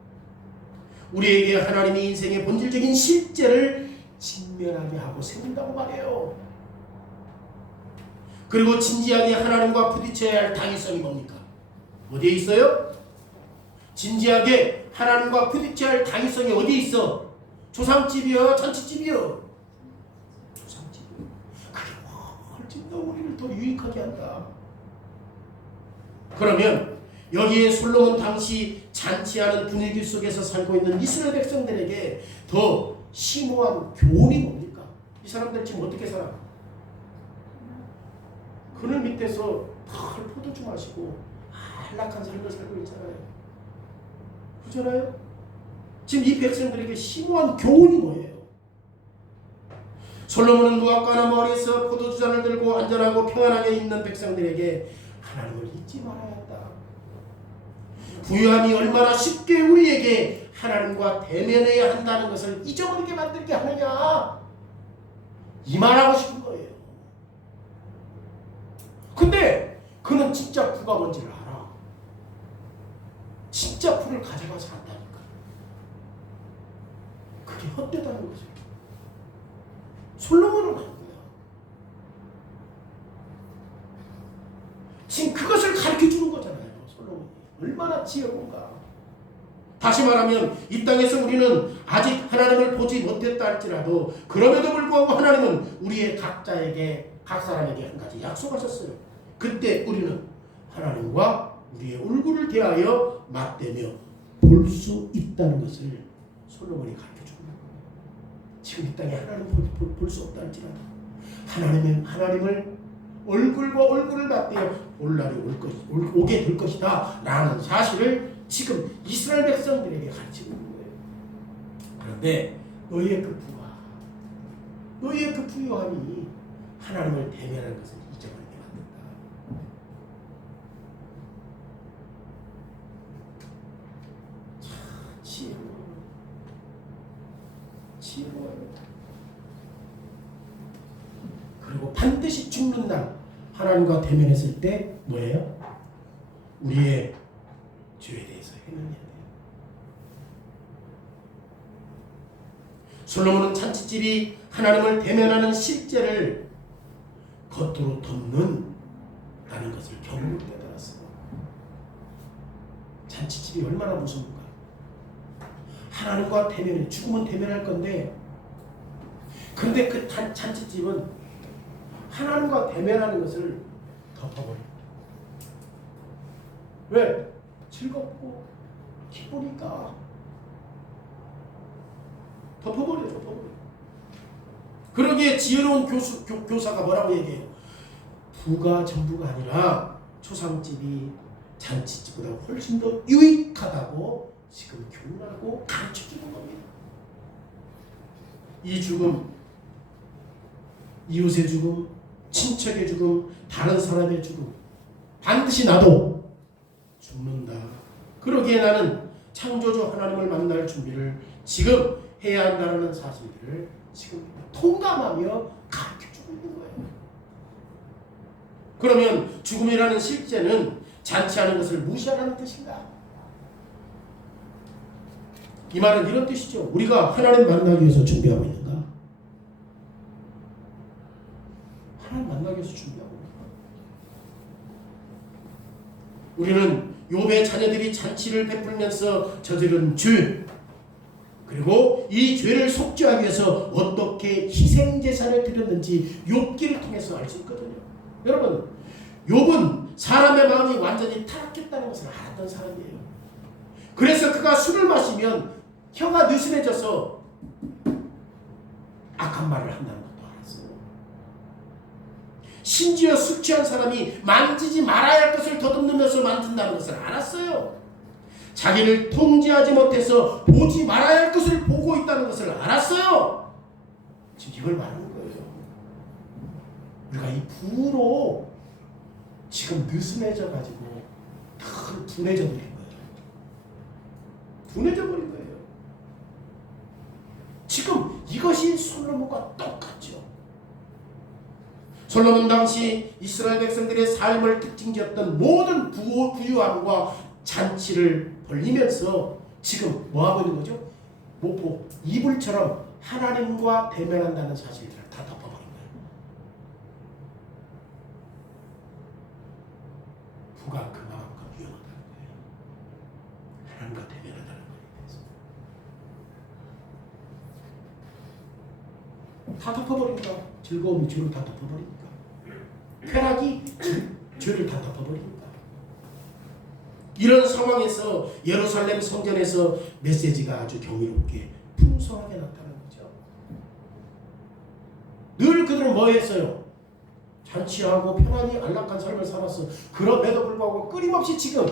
우리에게 하나님이 인생의 본질적인 실제를 직면하게 하고 세운다고 말해요. 그리고 진지하게 하나님과 부딪혀야 할 당위성이 뭡니까? 어디에 있어요? 진지하게 하나님과 부딪혀야 할 당위성이 어디에 있어? 초상집이요? 잔치집이요? 초상집이요. 그게 훨씬 더 우리를 더 유익하게 한다. 그러면 여기에 솔로몬 당시 잔치하는 분위기 속에서 살고 있는 이스라엘 백성들에게 더 심오한 교훈이 뭡니까? 이 사람들 지금 어떻게 살아? 그늘 밑에서 펄 포도주 마시고 안락한 삶을 살고 있잖아요. 그렇잖아요? 지금 이 백성들에게 심오한 교훈이 뭐예요? 솔로몬은 무화과나 머리에서 포도주잔을 들고 안전하고 평안하게 있는 백성들에게 하나님을 잊지 말아야 한다. 부유함이 얼마나 쉽게 우리에게 하나님과 대면해야 한다는 것을 잊어버리게 만들게 하느냐, 이 말하고 싶은 거예요. 근데 그는 진짜 부가 뭔지를 알아. 진짜 부를 가져가서 안다니까. 그게 헛되다는 거죠. 솔로몬은 안 거야. 지금 그것을 가르쳐주는 거잖아요. 솔로몬이 얼마나 지혜로운가. 다시 말하면 이 땅에서 우리는 아직 하나님을 보지 못했다 할지라도 그럼에도 불구하고 하나님은 우리의 각자에게, 각 사람에게 한 가지 약속하셨어요. 그때 우리는 하나님과 우리의 얼굴을 대하여 맞대며 볼 수 있다는 것을 솔로몬이 가르쳐주는 거예요. 지금 이 땅에 하나님 볼 수 없다 할지라도 하나님을 얼굴과 얼굴을 맞대어 올 날이 오게 될 것이다 라는 사실을 지금 이스라엘 백성들에게 가르치고 있는 거예요. 그런데 너희의 그 부와 너희의 그 부유함이 하나님을 대면하는 것을 잊어버리게 만든다. 참 지혜로워요. 그리고 반드시 죽는 날 하나님과 대면했을 때 뭐예요? 우리의 죄에 대해서 해명해야 돼요. 솔로몬은 잔치집이 하나님을 대면하는 실제를 겉으로 덮는 라는 것을 경험을 깨달았어요. 잔치집이 얼마나 무서운가. 하나님과 대면해, 죽으면 대면할 건데, 근데 그 잔치집은 하나님과 대면하는 것을 덮어버려. 왜? 즐겁고 기쁘니까 덮어버려. 그러기에 지혜로운 교사가 뭐라고 얘기해요? 부가 전부가 아니라 초상집이 잔치집보다 훨씬 더 유익하다고 지금 교훈하고 가르쳐주는 겁니다. 이 죽음, 이웃의 죽음, 친척의 죽음, 다른 사람의 죽음, 반드시 나도 죽는다. 그러기에 나는 창조주 하나님을 만날 준비를 지금 해야 한다는 사실들을 지금 통감하며 가르쳐주고 있는 거예요. 그러면 죽음이라는 실제는 잔치하는 것을 무시하라는 뜻인가? 이 말은 이런 뜻이죠. 우리가 하나님 만나기 위해서 준비하고 있는가? 하나님 만나기 위해서 준비하고 있는가? 우리는 욥의 자녀들이 잔치를 베풀면서 저지른 죄, 그리고 이 죄를 속죄하기 위해서 어떻게 희생제사를 드렸는지 욥기를 통해서 알 수 있거든요. 여러분, 욥은 사람의 마음이 완전히 타락했다는 것을 알았던 사람이에요. 그래서 그가 술을 마시면 혀가 느슨해져서 악한 말을 한다는 것도 알았어요. 심지어 술 취한 사람이 만지지 말아야 할 것을 더듬으면서 만든다는 것을 알았어요. 자기를 통제하지 못해서 보지 말아야 할 것을 보고 있다는 것을 알았어요. 지금 이걸 말하는 거예요. 우리가 이 부로 지금 느슨해져 가지고 둔해져 버린 거예요. 둔해져 버린 거예요. 지금 이것이 솔로몬과 똑같죠. 솔로몬 당시 이스라엘 백성들의 삶을 특징지었던 모든 부유함과 잔치를 벌리면서 지금 뭐하고 있는 거죠? 모포, 이불처럼 하나님과 대면한다는 사실을 다 덮어버린 거예요. 부가 그만큼 위험하다는 거예요. 하나님과 대면한다는 거예요. 다 덮어버리니까 즐거움이 죄를 다 덮어버리니까 쾌락이 죄를 다 덮어버리니까 이런 상황에서 예루살렘 성전에서 메시지가 아주 경이롭게 풍성하게 나타나는 거죠. 늘 그들은 뭐 했어요? 잔치하고 편안히 안락한 삶을 살았어. 그럼에도 불구하고 끊임없이 지금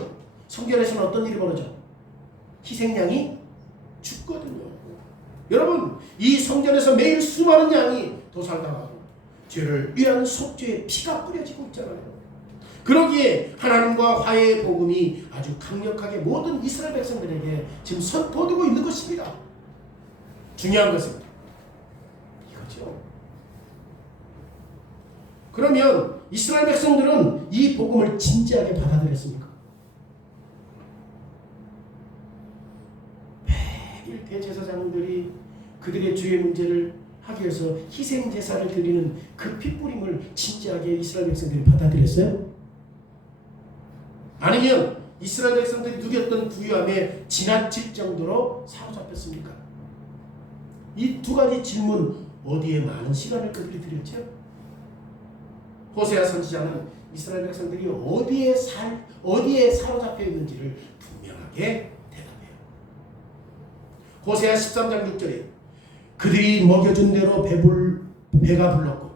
성전에서는 어떤 일이 벌어져? 희생양이 죽거든요. 여러분, 이 성전에서 매일 수많은 양이 도살당하고 죄를 위한 속죄의 피가 뿌려지고 있잖아요. 그러기에 하나님과 화해의 복음이 아주 강력하게 모든 이스라엘 백성들에게 지금 선포되고 있는 것입니다. 중요한 것은 이거죠. 그러면 이스라엘 백성들은 이 복음을 진지하게 받아들였습니까? 매일 대제사장들이 그들의 죄의 문제를 하기 위해서 희생 제사를 드리는 그 핏부림을 진지하게 이스라엘 백성들이 받아들였어요? 아니면 이스라엘 백성들이 누렸던 부유함에 지나칠 정도로 사로잡혔습니까? 이 두 가지 질문 어디에 많은 시간을 그들이 들였죠? 호세아 선지자는 이스라엘 백성들이 어디에 사로잡혀 있는지를 분명하게 대답해요. 호세아 13장 6절에 그들이 먹여준 대로 배가 불렀고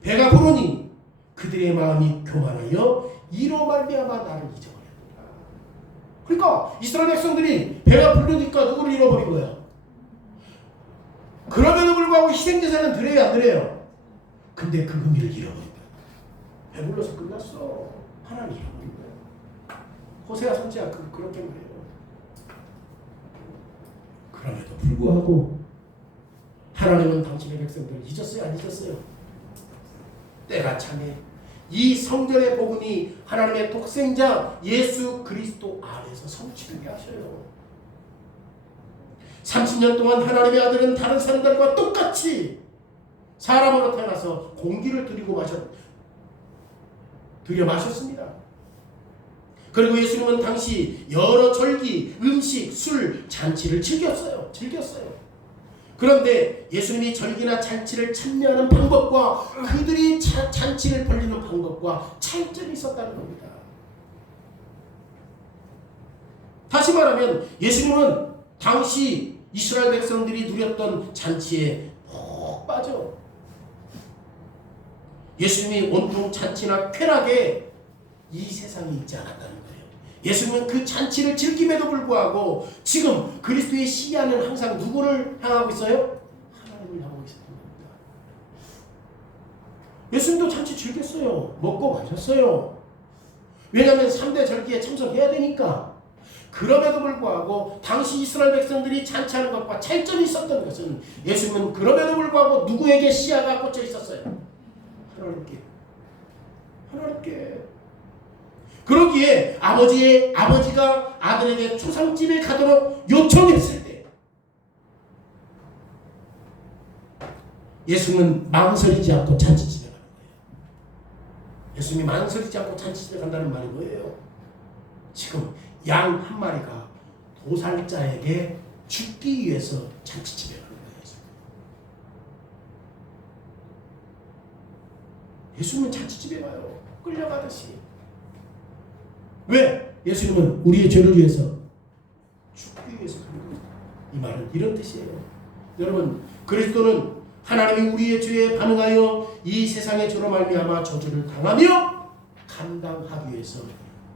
배가 부르니 그들의 마음이 교만하여 이로 말미암아 나를 잊어버렸다. 그러니까 이스라엘 백성들이 배가 부르니까 누구를 잃어버린 거야? 그럼에도 불구하고 희생제사는 드려야 안 드려요? 근데 그 의미를 잃어버린다. 배불러서 끝났어. 하나님 잃어버린 거야. 호세아 선지자 그렇게 말해요. 그럼에도 불구하고 하나님은 당신의 백성들을 잊었어요? 안 잊었어요? 때가 차네. 이 성전의 복음이 하나님의 독생자 예수 그리스도 안에서 성취되게 하셔요. 30년 동안 하나님의 아들은 다른 사람들과 똑같이 사람으로 태어나서 공기를 들여 마셨습니다. 그리고 예수님은 당시 여러 절기, 음식, 술, 잔치를 즐겼어요. 그런데 예수님이 절기나 잔치를 참여하는 방법과 그들이 잔치를 벌리는 방법과 차이점이 있었다는 겁니다. 다시 말하면 예수님은 당시 이스라엘 백성들이 누렸던 잔치에 푹 빠져 예수님이 온통 잔치나 쾌락에 이 세상에 있지 않았다는 거예요. 예수님은 그 잔치를 즐김에도 불구하고 지금 그리스도의 시야는 항상 누구를 향하고 있어요? 하나님을 향하고 있었던 겁니다. 예수님도 잔치 즐겼어요. 먹고 마셨어요. 왜냐하면 3대 절기에 참석해야 되니까. 그럼에도 불구하고 당시 이스라엘 백성들이 잔치하는 것과 차이점이 있었던 것은 예수님은 그럼에도 불구하고 누구에게 시야가 꽂혀 있었어요? 하나님께. 그러기에 아버지가 아들에게 초상집에 가도록 요청했을 때 예수님은 망설이지 않고 잔치집에 가는 거예요. 예수님이 망설이지 않고 잔치집에 간다는 말이 뭐예요? 지금 양 한 마리가 도살자에게 죽기 위해서 잔치집에 가는 거예요. 예수님은 잔치집에 가요. 끌려가듯이. 왜? 예수님은 우리의 죄를 위해서 죽기 위해서 가는 거예요. 이 말은 이런 뜻이에요. 여러분, 그리스도는 하나님이 우리의 죄에 반응하여 이 세상의 죄로 말미암아 저주를 당하며 감당하기 위해서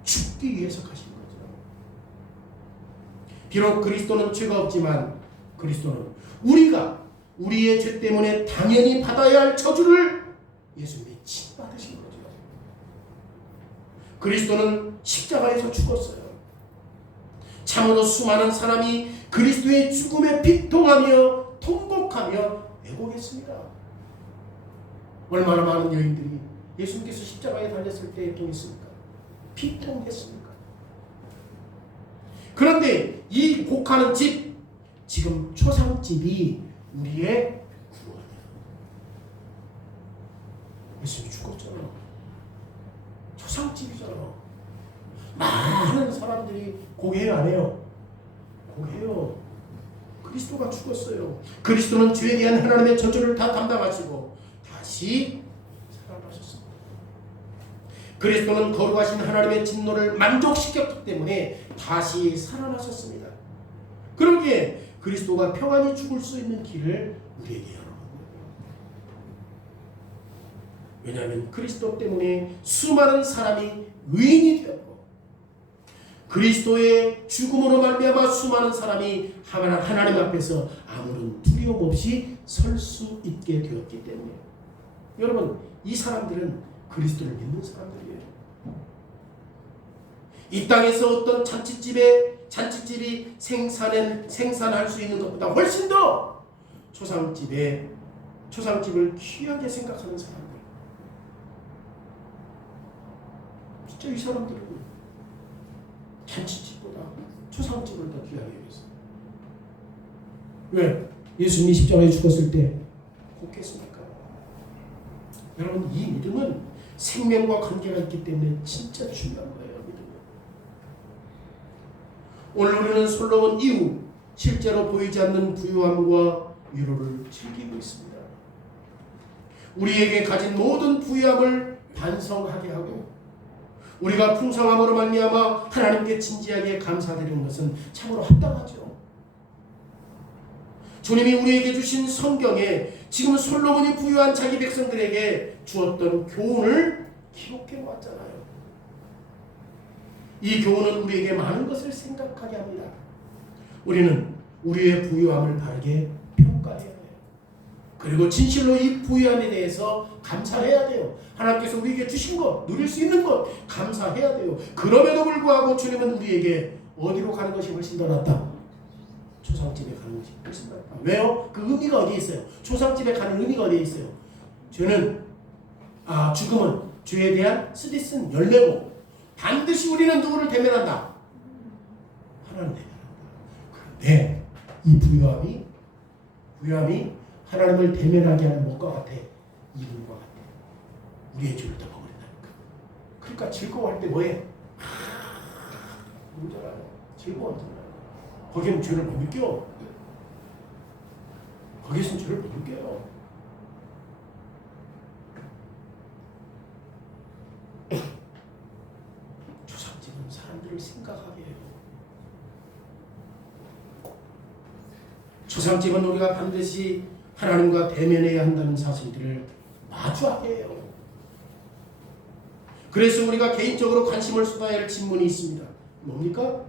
죽기 위해서 가신 거죠. 비록 그리스도는 죄가 없지만 그리스도는 우리가 우리의 죄 때문에 당연히 받아야 할 저주를 예수님이 받으신 거죠. 그리스도는 십자가에서 죽었어요. 참으로 수많은 사람이 그리스도의 죽음에 비통하며 통곡하며 애곡했습니다. 얼마나 많은 여인들이 예수님께서 십자가에 달렸을 때 애통했습니까? 비통했습니까? 그런데 이 곡하는 집, 지금 초상집이 우리의 구원이야. 예수님이 죽었잖아. 초상집이잖아. 많은 사람들이 고개해요, 안 해요? 고개해요. 그리스도가 죽었어요. 그리스도는 죄에 대한 하나님의 저주를 다 담당하시고 다시 살아나셨습니다. 그리스도는 거룩하신 하나님의 진노를 만족시켰기 때문에 다시 살아나셨습니다. 그러기에 그리스도가 평안히 죽을 수 있는 길을 우리에게 열어놓은 거예요. 왜냐하면 그리스도 때문에 수많은 사람이 의인이 되었고 그리스도의 죽음으로 말미암아 수많은 사람이 하나님 앞에서 아무런 두려움 없이 설 수 있게 되었기 때문에 여러분, 이 사람들은 그리스도를 믿는 사람들이에요. 이 땅에서 어떤 잔치집이 생산할 수 있는 것보다 훨씬 더 초상집을 귀하게 생각하는 사람들. 진짜 이 사람들은 잔치집보다 초상집을 더 귀하게 여겼어요. 왜? 예수님이 십자가에 죽었을 때 곡했습니까? 여러분, 이 믿음은 생명과 관계가 있기 때문에 진짜 중요한 거예요. 믿음은. 오늘 우리는 솔로몬 이후 실제로 보이지 않는 부유함과 위로를 즐기고 있습니다. 우리에게 가진 모든 부유함을 반성하게 하고 우리가 풍성함으로 말미암아 하나님께 진지하게 감사드리는 것은 참으로 합당하죠. 주님이 우리에게 주신 성경에 지금 솔로몬이 부유한 자기 백성들에게 주었던 교훈을 기록해 놓았잖아요. 이 교훈은 우리에게 많은 것을 생각하게 합니다. 우리는 우리의 부유함을 바르게 평가해야 돼요. 그리고 진실로 이 부유함에 대해서 감사해야 돼요. 하나님께서 우리에게 주신 것, 누릴 수 있는 것 감사해야 돼요. 그럼에도 불구하고 주님은 우리에게 어디로 가는 것이 훨씬 더 낫다? 초상집에 가는 것이 훨씬 낫다. 왜요? 그 의미가 어디에 있어요? 초상집에 가는 의미가 어디에 있어요? 죽음은 죄에 대한 쓰디쓴 열매고 반드시 우리는 누구를 대면한다? 하나님 대면한다. 그런데 이 부유함이 하나님을 대면하게 하는 것과 같아. 이분과 같아. 우리의 죄를 덮어버린다니까. 그러니까 즐거워할 때 뭐해? 울잖아요. 즐거워하잖아요. 거기는 죄를 못 느껴. 거기에서는 죄를 못 느껴요. 조상집은 사람들을 생각하게 해요. 조상집은 우리가 반드시 하나님과 대면해야 한다는 사실들을 마주하게 해요. 그래서 우리가 개인적으로 관심을 쏟아야 할 질문이 있습니다. 뭡니까?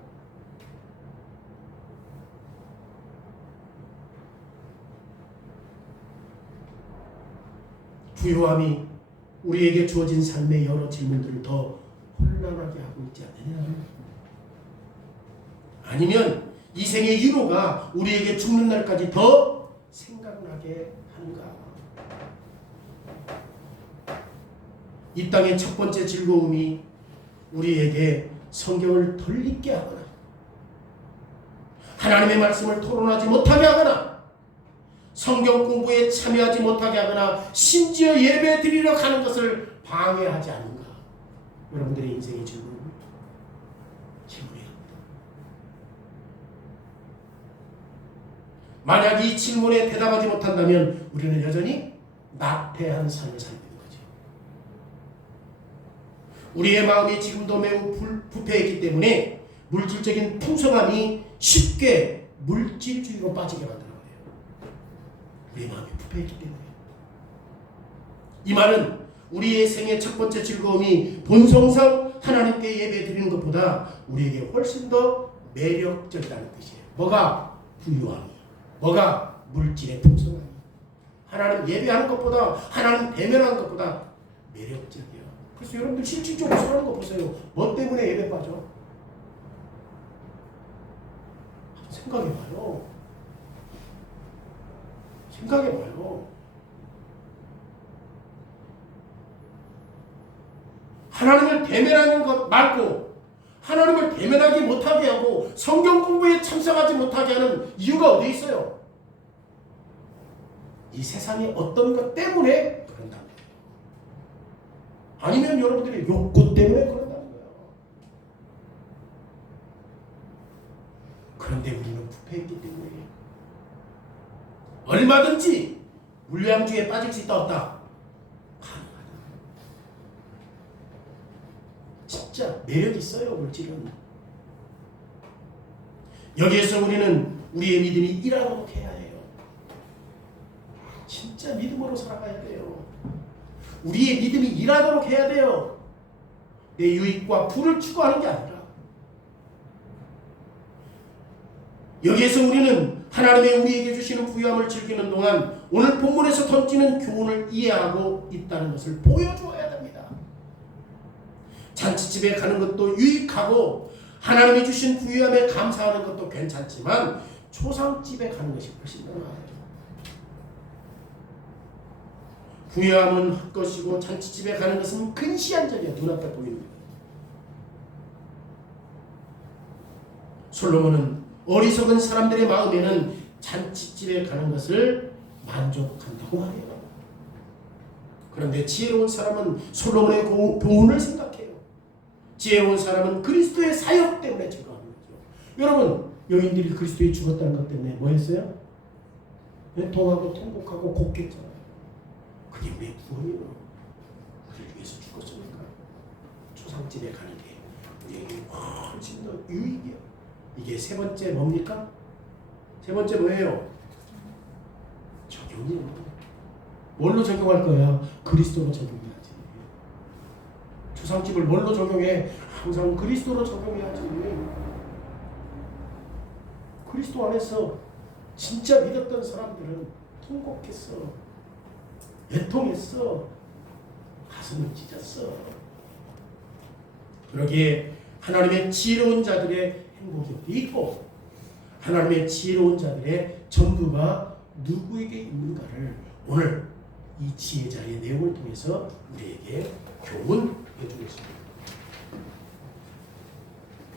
부유함이 우리에게 주어진 삶의 여러 질문들을 더 혼란하게 하고 있지 않느냐? 아니면 이 생의 위로가 우리에게 죽는 날까지 더 생각나게 하는가? 이 땅의 첫 번째 즐거움이 우리에게 성경을 덜 읽게 하거나 하나님의 말씀을 토론하지 못하게 하거나 성경 공부에 참여하지 못하게 하거나 심지어 예배 드리러 가는 것을 방해하지 않는가? 여러분들의 인생의 질문이에요. 만약 이 질문에 대답하지 못한다면 우리는 여전히 나태한 삶을 살고 있는 거죠. 우리의 마음이 지금도 매우 부패했기 때문에 물질적인 풍성함이 쉽게 물질주의로 빠지게 만들어요. 우리의 마음이 부패했기 때문에. 이 말은 우리의 생의 첫 번째 즐거움이 본성상 하나님께 예배 드리는 것보다 우리에게 훨씬 더 매력적이라는 뜻이에요. 뭐가? 부유함이. 뭐가? 물질의 풍성함이. 하나님 예배하는 것보다, 하나님 대면하는 것보다 매력적이에요. 그래서 여러분들 실질적으로 사는 거 보세요. 뭐 때문에 예배 빠져? 생각해봐요. 생각해봐요. 하나님을 대면하는 것 말고 하나님을 대면하지 못하게 하고 성경 공부에 참석하지 못하게 하는 이유가 어디 있어요? 이 세상의 어떤 것 때문에 그런다는 거예요. 아니면 여러분들의 욕구 때문에 그런다는 거예요. 그런데 우리는 부패했기 때문에 얼마든지 물량주의에 빠질 수 있다 없다? 가능하다. 진짜 매력이 있어요. 물질은. 여기에서 우리는 우리의 믿음이 일하도록 해야 해요. 진짜 믿음으로 살아가야 돼요. 우리의 믿음이 일하도록 해야 돼요. 내 유익과 부를 추구하는 게 아니라. 여기에서 우리는 하나님의 우리에게 주시는 부유함을 즐기는 동안 오늘 본문에서 던지는 교훈을 이해하고 있다는 것을 보여주어야 됩니다. 잔치집에 가는 것도 유익하고 하나님이 주신 부유함에 감사하는 것도 괜찮지만 초상집에 가는 것이 훨씬 더 나아요. 부유함은 헛것이고 잔치집에 가는 것은 근시안적이야. 눈앞에 보이는 거예요. 솔로몬은 어리석은 사람들의 마음에는 잔치집에 가는 것을 만족한다고 하네요. 그런데 지혜로운 사람은 솔로몬의 교훈을 생각해요. 지혜로운 사람은 그리스도의 사역 때문에 즐거워하는 거죠. 여러분, 여인들이 그리스도에 죽었다는 것 때문에 뭐 했어요? 통하고 통곡하고 곱겠잖아요. 그게 우리의 구원이요. 우리를 위해서 죽었으니까 초상집에 가는 게 우리에게 훨씬 더 유익이요. 이게 세 번째 뭡니까? 세 번째 뭐예요? 적용이요. 뭘로 적용할 거야? 그리스도로 적용해야지. 초상집을 뭘로 적용해? 항상 그리스도로 적용해야지. 그리스도 안에서 진짜 믿었던 사람들은 통곡했어. 애통했어. 가슴을 찢었어. 그러기에 하나님의 지혜로운 자들의 행복이 어디 있고 하나님의 지혜로운 자들의 전부가 누구에게 있는가를 오늘 이 지혜자의 내용을 통해서 우리에게 교훈하고